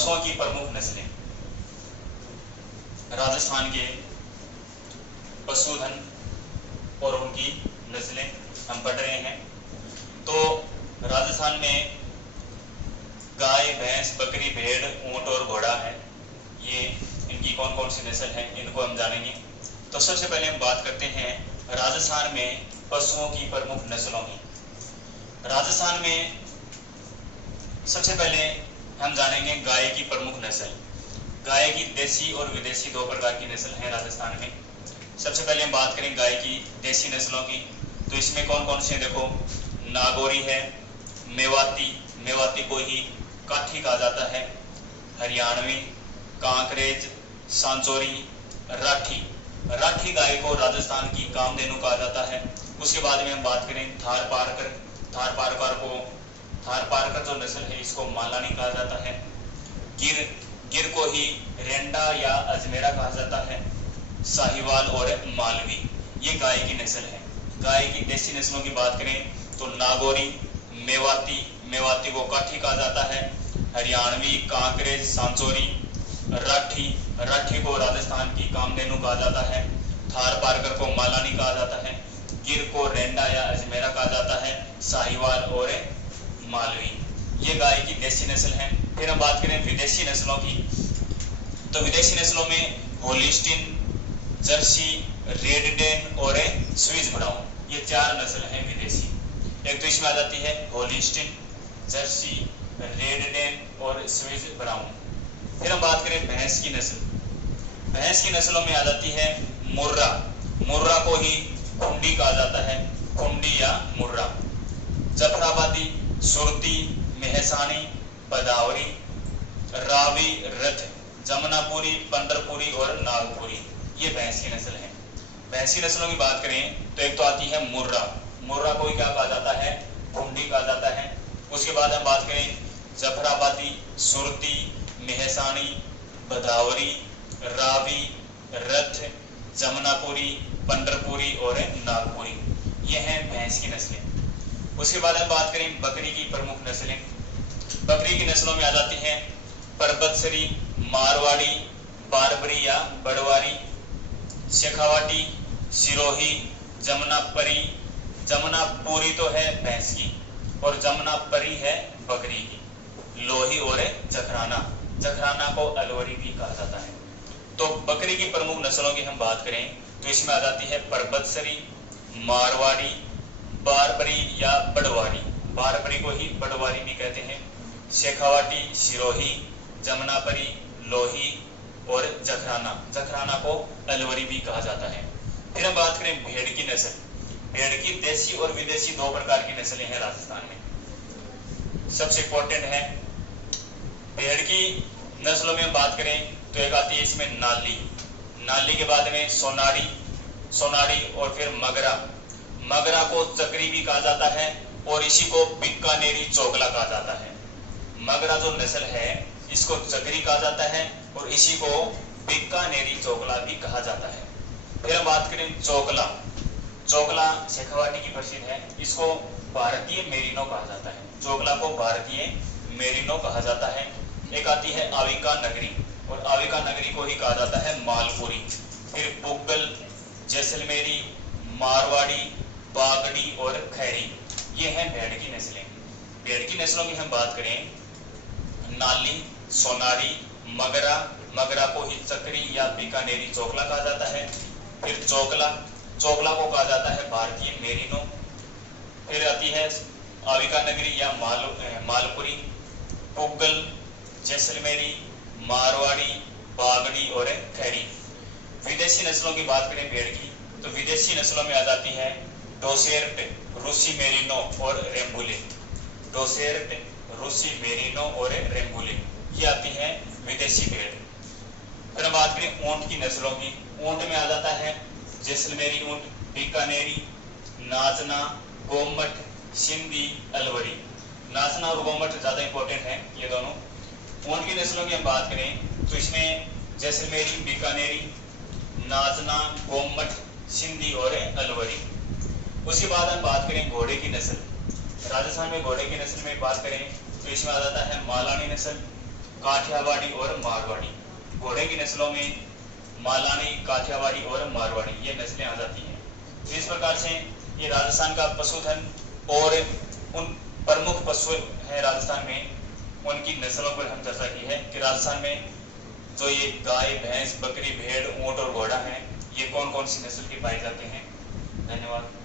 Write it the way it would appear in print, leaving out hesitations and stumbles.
पशुओं की प्रमुख नस्लें। राजस्थान के पशुधन और उनकी नस्लें हम पढ़ रहे हैं। तो राजस्थान में गाय, भैंस, बकरी, भेड़, ऊंट और घोड़ा है। ये इनकी कौन कौन सी नस्ल है, इनको हम जानेंगे। तो सबसे पहले हम बात करते हैं राजस्थान में पशुओं की प्रमुख नस्लों की। राजस्थान में सबसे पहले हम जानेंगे गाय की प्रमुख नस्ल। गाय की देसी और विदेशी दो प्रकार की नस्ल है राजस्थान में। सबसे पहले हम बात करें गाय की देसी नस्लों की, तो इसमें कौन कौन से देखो, नागौरी है, मेवाती, मेवाती को ही काठी कहा जाता है, हरियाणवी, कांकरेज, सांचौरी, राठी। राठी गाय को राजस्थान की कामधेनु कहा जाता है। उसके बाद में हम बात करें थारपारकर। थारपारकर जो नस्ल है इसको मालानी कहा जाता है। गिर को ही रेंडा या अजमेरा कहा जाता है। साहिवाल और मालवी, ये गाय की नस्ल है। गाय की देसी नस्लों की बात करें तो नागौरी, मेवाती को काठी कहा जाता है, हरियाणवी, कांकरेज, सांचौरी, राठी को राजस्थान की कामधेनु कहा जाता है, थारपारकर को मालानी कहा जाता है, गिर को रेंडा या अजमेरा कहा जाता है, साहिवाल और मालवी। ये गाय की देसी नस्ल है। फिर हम बात करें विदेशी नस्लों की, तो विदेशी नस्लों में होलिस्टीन, जर्सी, रेडडेन और स्विस ब्राउन, ये चार नस्ल हैं विदेशी। एक तो इसमें आ जाती है होलिस्टीन, जर्सी, रेडडेन और स्विस ब्राउन। फिर हम बात करें भैंस की नस्ल। भैंस की नस्लों में आ जाती है मुर्रा को ही खुंडी कहा जाता है, खुंडी या मुर्रा, जफराबादी, सुरती, मेहसानी, बदावरी, रावी, रथ, जमुनापुरी, पंडरपुरी और नागपुरी, ये भैंस की नस्ल है। भैंस की नस्लों की बात करें तो एक तो आती है मुर्रा को ही क्या कहा जाता है, खुंडी कहा जाता है। उसके बाद हम बात करें जफराबादी, सुरती, मेहसानी, बदावरी, रावी, रथ, जमुनापुरी, पंडरपुरी और नागपुरी, ये हैं भैंस की नस्लें। उसके बाद हम बात करें बकरी की प्रमुख नस्लें। बकरी की नस्लों में आ जाती हैं परबतसरी, मारवाड़ी, बारबरी या बड़वारी, शेखावाटी, सिरोही, जमुनापुरी तो है भैंस की और जमुनापरी है बकरी की, लोही और जखराना को अलवरी भी कहा जाता है। तो बकरी की प्रमुख नस्लों की हम बात करें तो इसमें आ जाती है परबतसरी, मारवाड़ी, बारबरी या बड़वारी, बारबरी को ही बड़वारी भी कहते हैं, शेखावाटी, सिरोही, जमुनापरी, लोही और जखराना को अलवरी भी कहा जाता है। फिर हम बात करें भेड़ की नस्ल। भेड़ की देसी और विदेशी दो प्रकार की नस्लें हैं राजस्थान में। सबसे इंपॉर्टेंट है भेड़ की नस्लों में हम बात करें तो एक आती है इसमें नाली के बाद में सोनारी और फिर मगरा को चक्री भी कहा जाता है और इसी को बीकानेरी चोगला कहा जाता है। मगरा जो नस्ल है इसको चक्री कहा जाता है और इसी को बीकानेरी चोगला भी कहा जाता है। फिर हम बात करें चोगला शेखावाटी की प्रसिद्ध है, इसको भारतीय मेरिनो कहा जाता है, चोगला को भारतीय मेरिनो कहा जाता है। एक आती है आविका नगरी और आविका नगरी को ही कहा जाता है मालपुरी। फिर पुगल, जैसलमेरी, मारवाड़ी, बागड़ी और खैरी, ये हैं भेड़ की नस्लें। भेड़ की नस्लों की हम बात करें नाली, सोनारी, मगरा को ही चक्री या बीकानेरी चोगला कहा जाता है। फिर चोगला को कहा जाता है भारतीय मेरिनो। फिर आती है आविका नगरी या मालपुरी, पुगल, जैसलमेरी, मारवाड़ी, बागड़ी और खैरी। विदेशी नस्लों की बात करें भेड़ की तो विदेशी नस्लों में आ जाती है डोसेर्ट, रूसी मेरिनो और रेम्बुले। डोसेर्ट, रूसी मेरिनो और रेम्बुले, ये आती है विदेशी भेड़। फिर हम बात करें ऊंट की नस्लों की। ऊंट में आ जाता है जैसलमेरी ऊंट, बीकानेरी, नाचना, गोमट, सिंधी, अलवरी। नाचना और गोमट ज्यादा इंपॉर्टेंट है ये दोनों। ऊंट की नस्लों की हम बात करें तो इसमें जैसलमेरी, बीकानेरी, नाचना, गोमट, सिंधी और अलवरी। उसके बाद हम बात करें घोड़े की नस्ल। राजस्थान में घोड़े की नस्ल में बात करें तो इसमें आ जाता है मालानी नस्ल, काठियावाड़ी और मारवाड़ी। घोड़े की नस्लों में मालानी, काठियावाड़ी और मारवाड़ी ये नस्लें आ जाती हैं। तो इस प्रकार से ये राजस्थान का पशुधन और उन प्रमुख पशु हैं राजस्थान में, उनकी नस्लों पर हम चर्चा की है कि राजस्थान में जो ये गाय, भैंस, बकरी, भेड़, ऊंट और घोड़ा है, ये कौन कौन सी नस्ल के पाए जाते हैं। धन्यवाद।